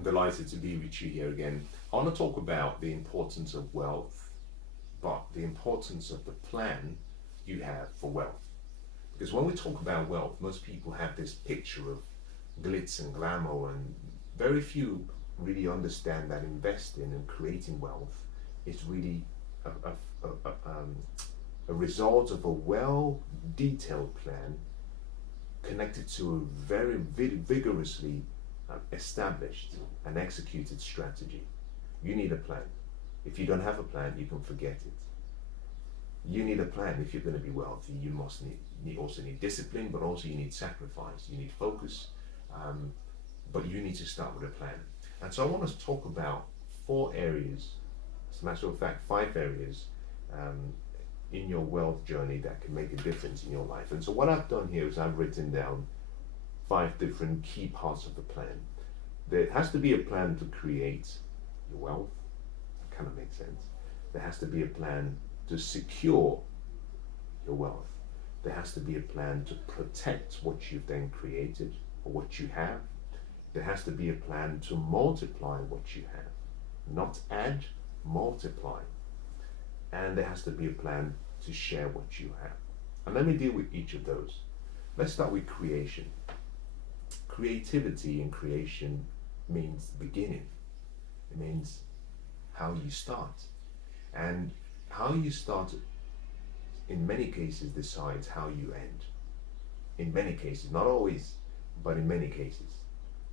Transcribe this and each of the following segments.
I'm delighted to be with you here again. I want to talk about the importance of wealth, but the importance of the plan you have for wealth. Because when we talk about wealth, most people have this picture of glitz and glamour, and very few really understand that investing and creating wealth is really a result of a well detailed plan connected to a very vigorously established and executed strategy. You need a plan. If you don't have a plan, you can forget it. You need a plan if you're going to be wealthy. You must also need discipline, but also you need sacrifice. You need focus, but you need to start with a plan. And so I want to talk about 4 areas, as a matter of fact, 5 areas in your wealth journey that can make a difference in your life. And so what I've done here is I've written down 5 different key parts of the plan. There has to be a plan to create your wealth. That kind of makes sense. There has to be a plan to secure your wealth. There has to be a plan to protect what you've then created or what you have. There has to be a plan to multiply what you have, not add, multiply. And there has to be a plan to share what you have. And let me deal with each of those. Let's start with creation. Creativity in creation means beginning. It means how you start. And how you start, in many cases, decides how you end. In many cases, not always, but in many cases.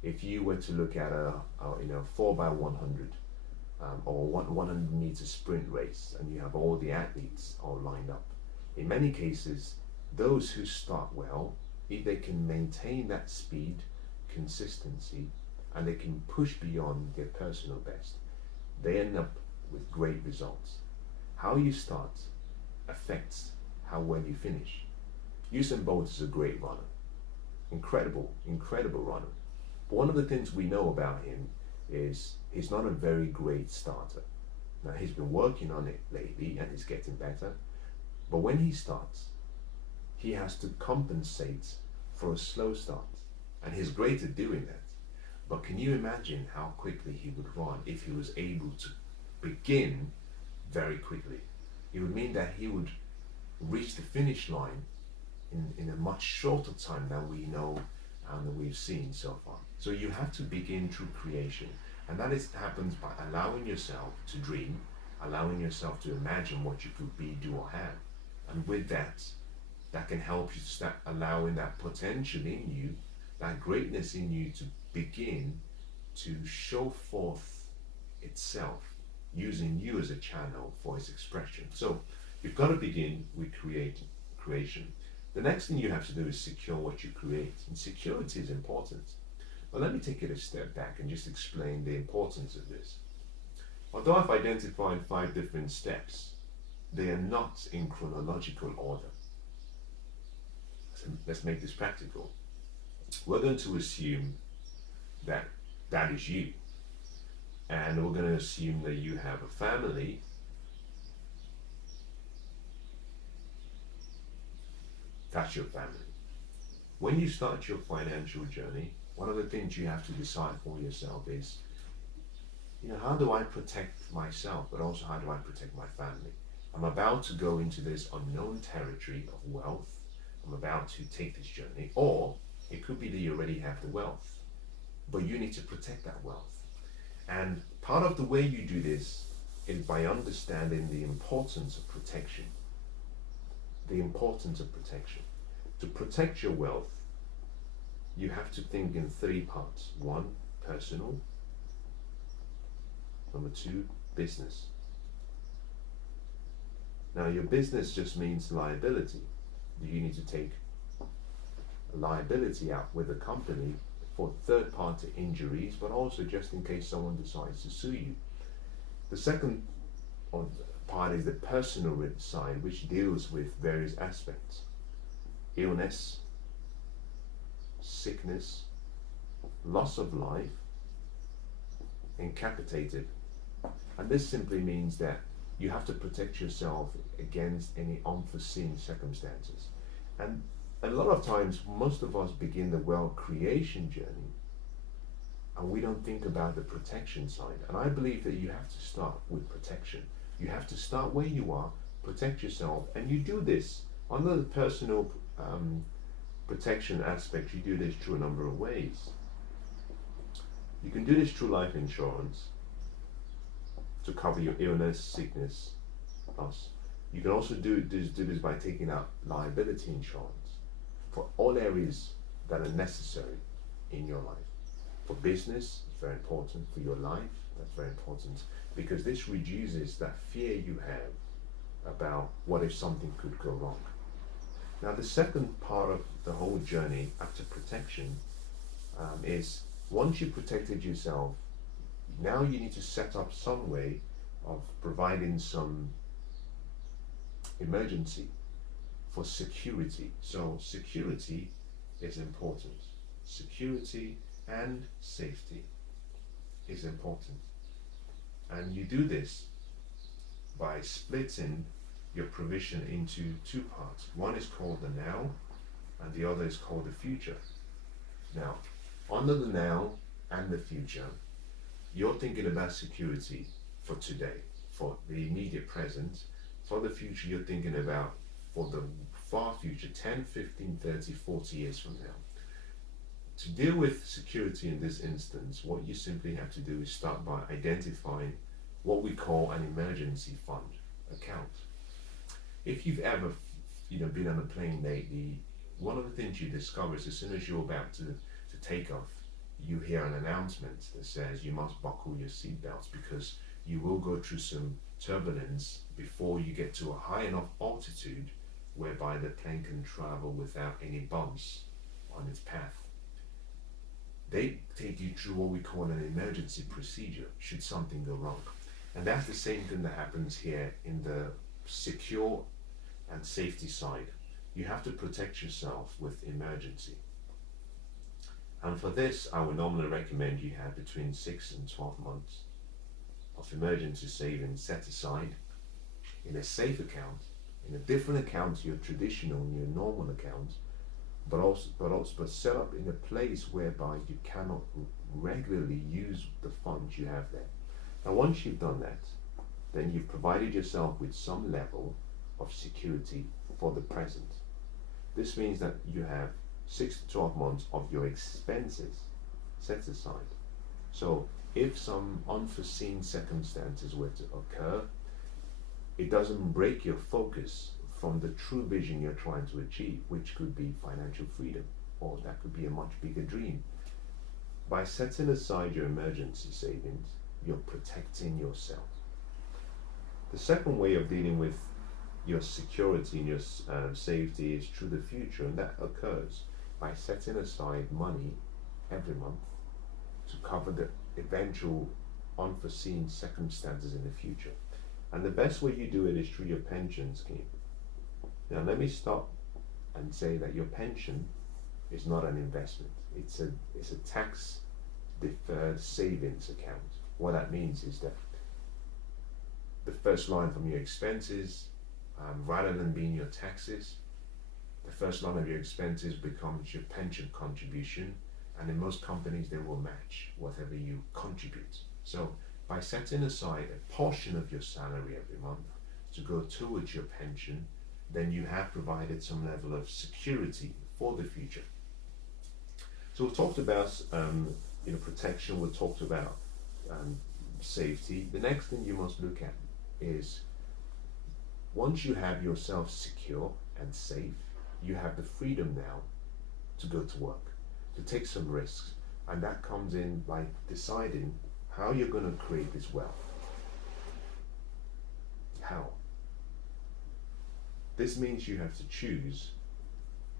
If you were to look at a 4x100 or 100-meter sprint race, and you have all the athletes all lined up, in many cases, those who start well, if they can maintain that speed, consistency, and they can push beyond their personal best, they end up with great results. How you start affects how well you finish. Usain Bolt is a great runner. Incredible runner. But one of the things we know about him is he's not a very great starter. Now, he's been working on it lately and he's getting better. But when he starts, he has to compensate for a slow start. And he's great at doing that. But can you imagine how quickly he would run if he was able to begin very quickly? It would mean that he would reach the finish line in a much shorter time than we know and that we've seen so far. So you have to begin through creation. And that happens by allowing yourself to dream, allowing yourself to imagine what you could be, do, or have. And with that can help you to start allowing that potential in you, that greatness in you, to begin to show forth itself, using you as a channel for its expression. So you've got to begin with creation. The next thing you have to do is secure what you create. And security is important. But let me take it a step back and just explain the importance of this. Although I've identified 5 different steps, they are not in chronological order. So let's make this practical. We're going to assume that that is you. And we're going to assume that you have a family. That's your family. When you start your financial journey, one of the things you have to decide for yourself is, how do I protect myself, but also how do I protect my family? I'm about to go into this unknown territory of wealth. I'm about to take this journey. Or it could be that you already have the wealth, but you need to protect that wealth. And part of the way you do this is by understanding the importance of protection. The importance of protection. To protect your wealth, you have to think in 3 parts. 1, personal. Number 2, business. Now, your business just means liability. You need to take a liability out with the company for third-party injuries, but also just in case someone decides to sue you. The second part is the personal side, which deals with various aspects. Illness, sickness, loss of life, incapacitated. And this simply means that you have to protect yourself against any unforeseen circumstances. And a lot of times, most of us begin the wealth creation journey and we don't think about the protection side. And I believe that you have to start with protection. You have to start where you are, protect yourself, and you do this under the personal protection aspect. You do this through a number of ways. You can do this through life insurance to cover your illness, sickness, loss. You can also do this by taking out liability insurance for all areas that are necessary in your life. For business, it's very important. For your life, that's very important, because this reduces that fear you have about what if something could go wrong. Now, the second part of the whole journey after protection is, once you've protected yourself, now you need to set up some way of providing some emergency for security. So security is important. Security and safety is important. And you do this by splitting your provision into two parts. One is called the now, and the other is called the future. Now, under the now and the future, you're thinking about security for today, for the immediate present. For the future, you're thinking about for the far future, 10, 15, 30, 40 years from now. To deal with security in this instance, what you simply have to do is start by identifying what we call an emergency fund account. If you've ever been on a plane lately, one of the things you discover is, as soon as you're about to take off, you hear an announcement that says you must buckle your seatbelts, because you will go through some turbulence before you get to a high enough altitude whereby the plane can travel without any bumps on its path. They take you through what we call an emergency procedure should something go wrong. And that's the same thing that happens here in the secure and safety side. You have to protect yourself with emergency. And for this, I would normally recommend you have between 6 and 12 months of emergency savings set aside in a safe account, in a different account to your traditional and your normal account, but set up in a place whereby you cannot regularly use the funds you have there. Now, once you've done that, then you've provided yourself with some level of security for the present. This means that you have 6 to 12 months of your expenses set aside. So if some unforeseen circumstances were to occur, it doesn't break your focus from the true vision you're trying to achieve, which could be financial freedom, or that could be a much bigger dream. By setting aside your emergency savings, you're protecting yourself. The second way of dealing with your security and your safety is through the future, and that occurs by setting aside money every month to cover the eventual unforeseen circumstances in the future. And the best way you do it is through your pension scheme. Now, let me stop and say that your pension is not an investment. It's a tax deferred savings account. What that means is that the first line from your expenses, rather than being your taxes, the first line of your expenses becomes your pension contribution, and in most companies they will match whatever you contribute. So by setting aside a portion of your salary every month to go towards your pension, then you have provided some level of security for the future. So we've talked about protection, we've talked about safety. The next thing you must look at is, once you have yourself secure and safe, you have the freedom now to go to work, to take some risks, and that comes in by deciding how you're going to create this wealth. How? This means you have to choose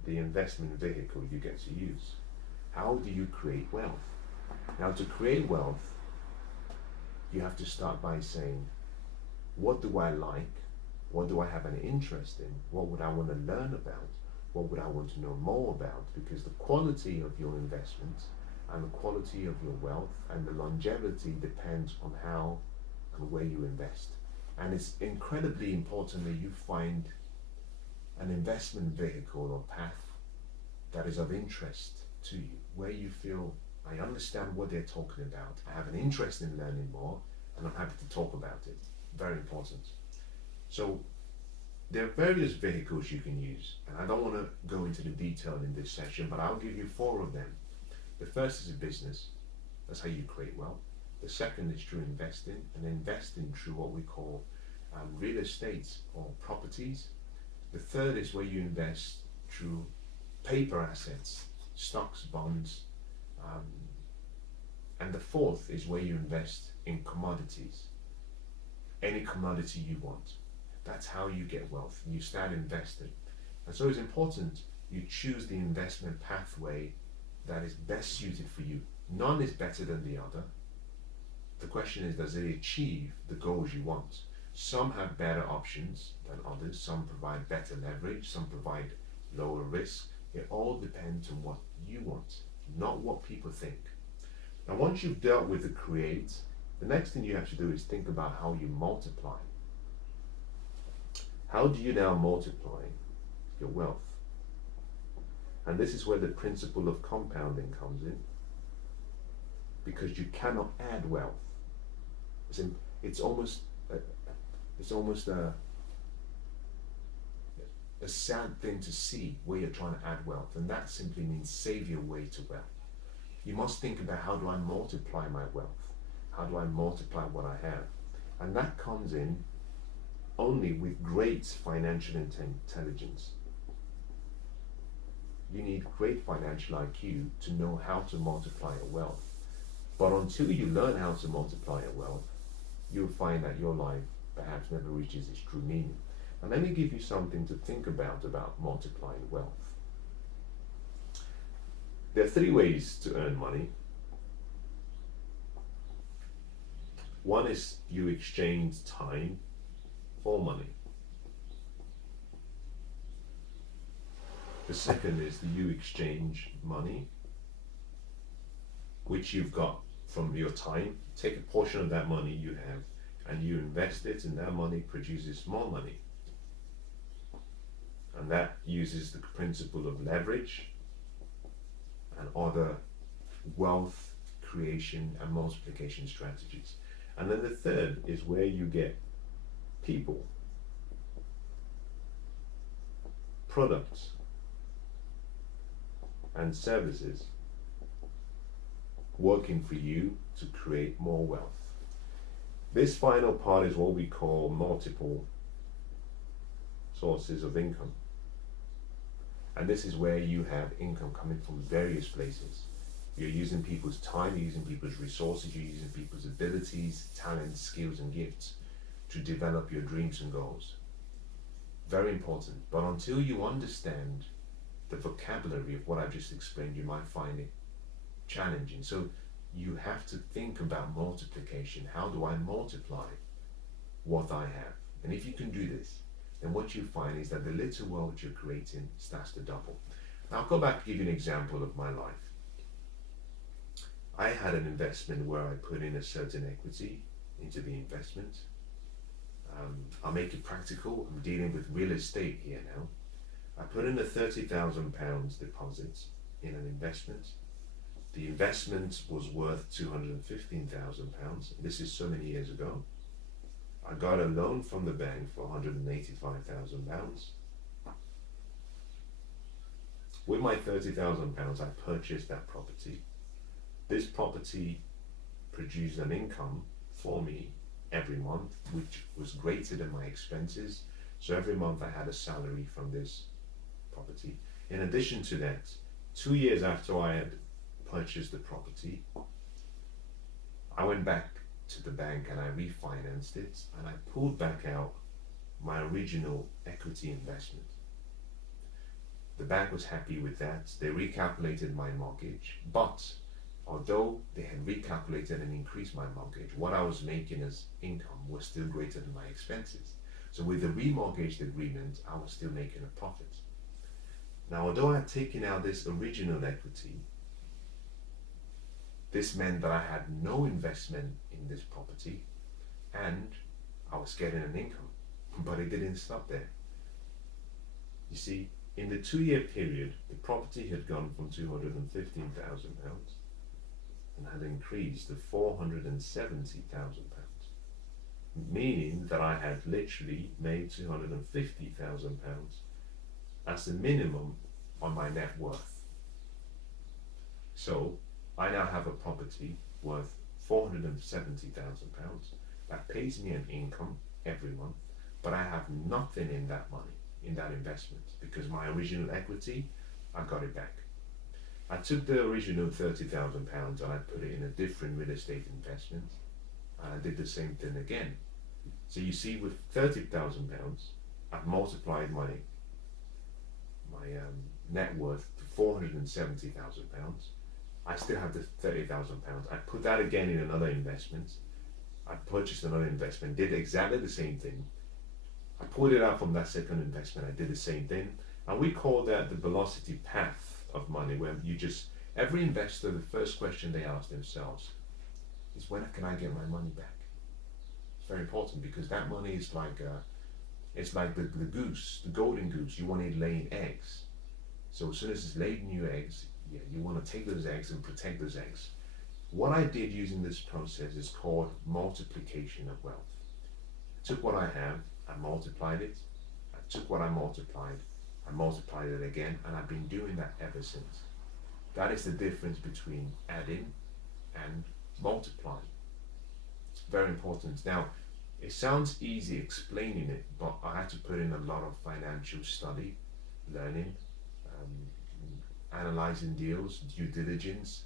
the investment vehicle you get to use. How do you create wealth? Now, to create wealth, you have to start by saying, what do I like? What do I have an interest in? What would I want to learn about? What would I want to know more about? Because the quality of your investments and the quality of your wealth and the longevity depends on how and where you invest. And it's incredibly important that you find an investment vehicle or path that is of interest to you, where you feel I understand what they're talking about. I have an interest in learning more, and I'm happy to talk about it. Very important. So there are various vehicles you can use, and I don't want to go into the detail in this session, but I'll give you 4 of them. The first is a business. That's how you create wealth. The second is through investing, and investing through what we call real estate or properties. The third is where you invest through paper assets, stocks, bonds, and the fourth is where you invest in commodities, any commodity you want. That's how you get wealth. You start investing. And so it's important you choose the investment pathway that is best suited for you. None is better than the other. The question is, does it achieve the goals you want? Some have better options than others. Some provide better leverage. Some provide lower risk. It all depends on what you want, not what people think. Now, once you've dealt with the create, the next thing you have to do is think about how you multiply. How do you now multiply your wealth? And this is where the principle of compounding comes in, because you cannot add wealth. It's almost a sad thing to see where you're trying to add wealth, and that simply means save your way to wealth. You must think about, how do I multiply my wealth? How do I multiply what I have? And that comes in only with great financial intelligence. You need great financial IQ to know how to multiply your wealth. But until you learn how to multiply your wealth, you'll find that your life perhaps never reaches its true meaning. And let me give you something to think about multiplying wealth. There are 3 ways to earn money. One is you exchange time for money. The second is that you exchange money, which you've got from your time. Take a portion of that money you have and you invest it, and that money produces more money. And that uses the principle of leverage and other wealth creation and multiplication strategies. And then the third is where you get people, products, and services working for you to create more wealth. This final part is what we call multiple sources of income. And this is where you have income coming from various places. You're using people's time, you're using people's resources, you're using people's abilities, talents, skills, and gifts to develop your dreams and goals. Very important. But until you understand the vocabulary of what I've just explained, you might find it challenging. So you have to think about multiplication. How do I multiply what I have? And if you can do this, then what you find is that the little world you're creating starts to double. Now I'll go back and give you an example of my life. I had an investment where I put in a certain equity into the investment. I'll make it practical. I'm dealing with real estate here now. I put in a £30,000 deposit in an investment. The investment was worth £215,000. This is so many years ago. I got a loan from the bank for £185,000. With my £30,000, I purchased that property. This property produced an income for me every month, which was greater than my expenses. So every month I had a salary from this property. In addition to that, 2 years after I had purchased the property, I went back to the bank and I refinanced it, and I pulled back out my original equity investment. The bank was happy with that. They recalculated my mortgage, but although they had recalculated and increased my mortgage, what I was making as income was still greater than my expenses. So with the remortgaged agreement, I was still making a profit. Now, although I had taken out this original equity, this meant that I had no investment in this property and I was getting an income, but it didn't stop there. You see, in the 2-year period, the property had gone from £215,000 and had increased to £470,000, meaning that I had literally made £250,000 as the minimum on my net worth. So I now have a property worth £470,000 that pays me an income every month, but I have nothing in that money, in that investment, because my original equity, I got it back. I took the original £30,000 and I put it in a different real estate investment, and I did the same thing again. So you see, with £30,000, I've multiplied my net worth to £470,000. I still have the £30,000. I put that again in another investment. I purchased another investment, did exactly the same thing. I pulled it out from that second investment. I did the same thing, and we call that the velocity path of money, where you just, every investor, the first question they ask themselves is, when can I get my money back? It's very important, because that money is like it's like the goose, the golden goose. You want it laying eggs. So as soon as it's laid new eggs, yeah, you want to take those eggs and protect those eggs. What I did using this process is called multiplication of wealth. I took what I have, I multiplied it. I took what I multiplied it again, and I've been doing that ever since. That is the difference between adding and multiplying. It's very important. Now, it sounds easy explaining it, but I had to put in a lot of financial study, learning, analyzing deals, due diligence,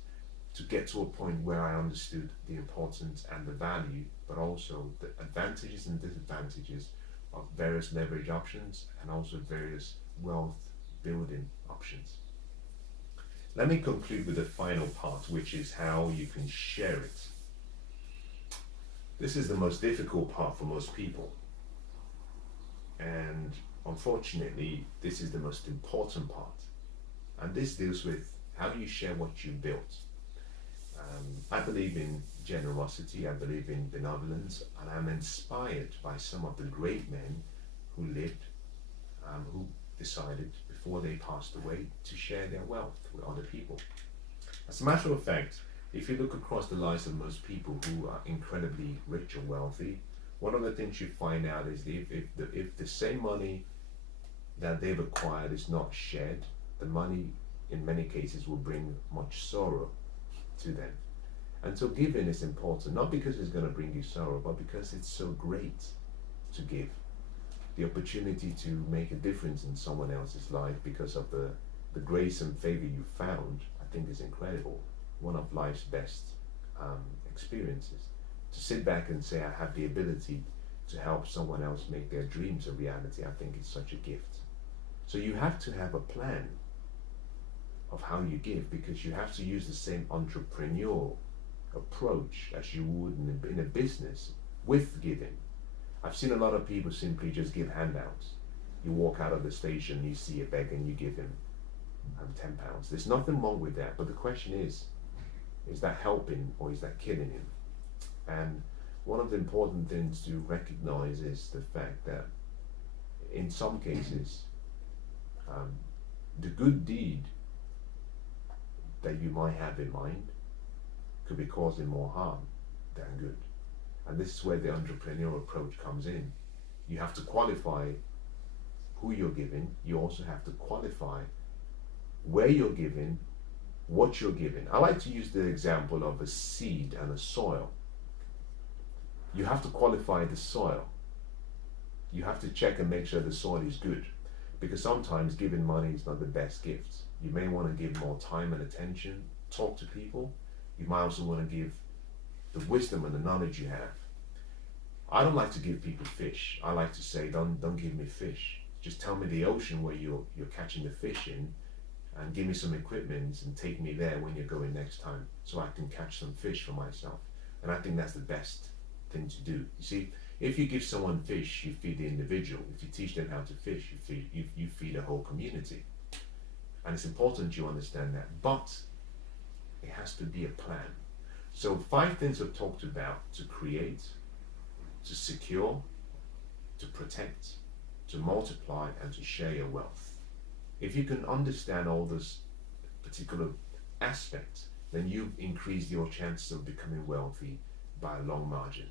to get to a point where I understood the importance and the value, but also the advantages and disadvantages of various leverage options and also various wealth building options. Let me conclude with the final part, which is how you can share it. This is the most difficult part for most people, and unfortunately this is the most important part, and this deals with how you share what you built. I believe in generosity, I believe in benevolence, and I'm inspired by some of the great men who lived, who decided before they passed away to share their wealth with other people. As a matter of fact, if you look across the lives of most people who are incredibly rich or wealthy, one of the things you find out is if the same money that they've acquired is not shared, the money in many cases will bring much sorrow to them. And so giving is important, not because it's going to bring you sorrow, but because it's so great to give. The opportunity to make a difference in someone else's life because of the grace and favor you found, I think is incredible. One of life's best experiences. To sit back and say, I have the ability to help someone else make their dreams a reality, I think it's such a gift. So you have to have a plan of how you give, because you have to use the same entrepreneurial approach as you would in a business with giving. I've seen a lot of people simply just give handouts. You walk out of the station, you see a beggar and you give him £10. There's nothing wrong with that, but the question is that helping or is that killing him? And one of the important things to recognize is the fact that in some cases, the good deed that you might have in mind could be causing more harm than good. And this is where the entrepreneurial approach comes in. You have to qualify who you're giving. You also have to qualify where you're giving, what you're giving. I like to use the example of a seed and a soil. You have to qualify the soil. You have to check and make sure the soil is good, because sometimes giving money is not the best gift. You may want to give more time and attention, talk to people. You might also want to give the wisdom and the knowledge you have. I don't like to give people fish. I like to say, don't give me fish. Just tell me the ocean where you're catching the fish in, and give me some equipment and take me there when you're going next time, so I can catch some fish for myself. And I think that's the best thing to do. You see, if you give someone fish, you feed the individual. If you teach them how to fish, you feed a whole community. And it's important you understand that, but it has to be a plan. So 5 things we've talked about: to create, to secure, to protect, to multiply, and to share your wealth. If you can understand all those particular aspects, then you've increased your chances of becoming wealthy by a long margin.